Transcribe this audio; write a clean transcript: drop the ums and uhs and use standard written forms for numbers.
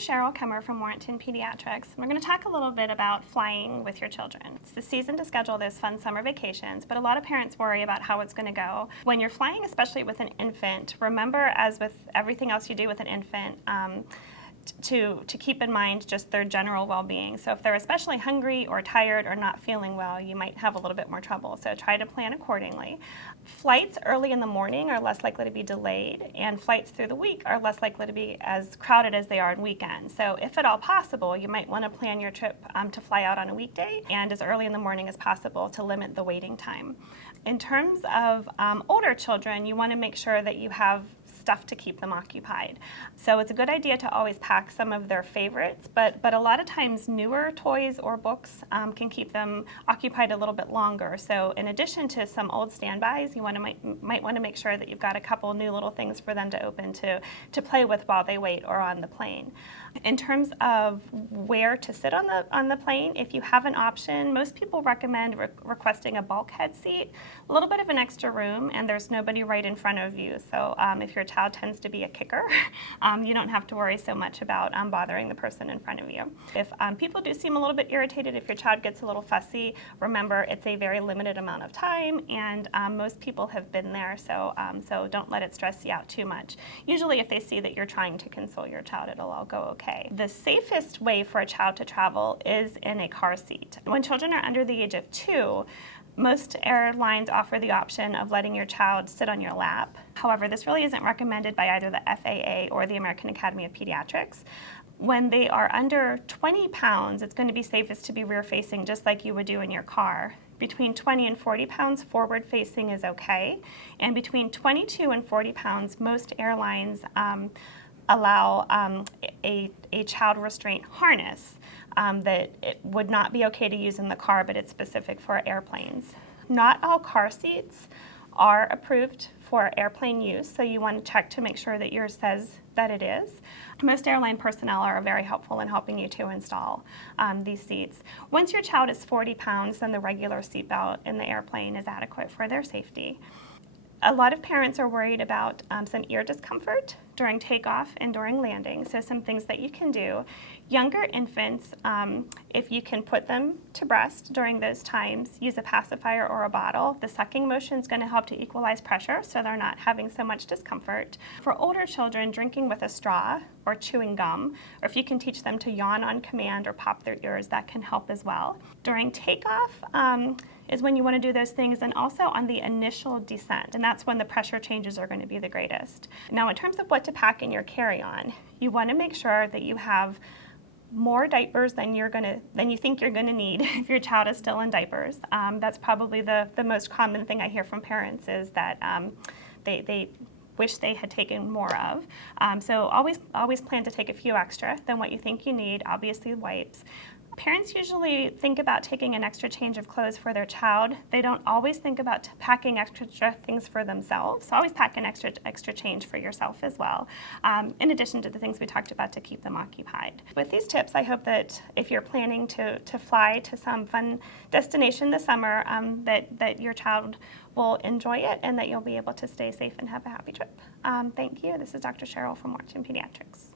Cheryl from Warrenton Pediatrics. We're going to talk a little bit about flying with your children. It's the season to schedule those fun summer vacations, but a lot of parents worry about how it's going to go. When you're flying, especially with an infant, remember, as with everything else you do with an infant, to keep in mind just their general well-being. So if they're especially hungry or tired or not feeling well, you might have a little bit more trouble. So try to plan accordingly. Flights early in the morning are less likely to be delayed, and flights through the week are less likely to be as crowded as they are on weekends. So if at all possible, you might want to plan your trip to fly out on a weekday and as early in the morning as possible to limit the waiting time. In terms of older children, you want to make sure that you have stuff to keep them occupied. So it's a good idea to always pack some of their favorites, but a lot of times newer toys or books can keep them occupied a little bit longer. So in addition to some old standbys, you might want to make sure that you've got a couple new little things for them to open to play with while they wait or on the plane. In terms of where to sit on the plane, if you have an option, most people recommend requesting a bulkhead seat, a little bit of an extra room, and there's nobody right in front of you. So if your child tends to be a kicker, you don't have to worry so much about bothering the person in front of you. If people do seem a little bit irritated, if your child gets a little fussy, remember it's a very limited amount of time, and most people have been there, so don't let it stress you out too much. Usually if they see that you're trying to console your child, it'll all go okay. The safest way for a child to travel is in a car seat. When children are under the age of 2, most airlines offer the option of letting your child sit on your lap. However, this really isn't recommended by either the FAA or the American Academy of Pediatrics. When they are under 20 pounds, it's going to be safest to be rear-facing just like you would do in your car. Between 20 and 40 pounds, forward-facing is okay. And between 22 and 40 pounds, most airlines allow a child restraint harness that it would not be okay to use in the car, but it's specific for airplanes. Not all car seats are approved for airplane use, so you want to check to make sure that yours says that it is. Most airline personnel are very helpful in helping you to install these seats. Once your child is 40 pounds, then the regular seatbelt in the airplane is adequate for their safety. A lot of parents are worried about some ear discomfort during takeoff and during landing, so some things that you can do. Younger infants, if you can put them to breast during those times, use a pacifier or a bottle. The sucking motion is going to help to equalize pressure so they're not having so much discomfort. For older children, drinking with a straw or chewing gum, or if you can teach them to yawn on command or pop their ears, that can help as well. During takeoff is when you want to do those things, and also on the initial descent, and that's when the pressure changes are going to be the greatest. Now, in terms of what to pack in your carry-on, you want to make sure that you have more diapers than you think you're going to need if your child is still in diapers. That's probably the most common thing I hear from parents, is that they wish they had taken more of. So always plan to take a few extra than what you think you need. Obviously, wipes. Parents usually think about taking an extra change of clothes for their child. They don't always think about packing extra things for themselves. So always pack an extra change for yourself as well, in addition to the things we talked about to keep them occupied. With these tips, I hope that if you're planning to fly to some fun destination this summer, that your child will enjoy it and that you'll be able to stay safe and have a happy trip. Thank you. This is Dr. Cheryl from Warrenton Pediatrics.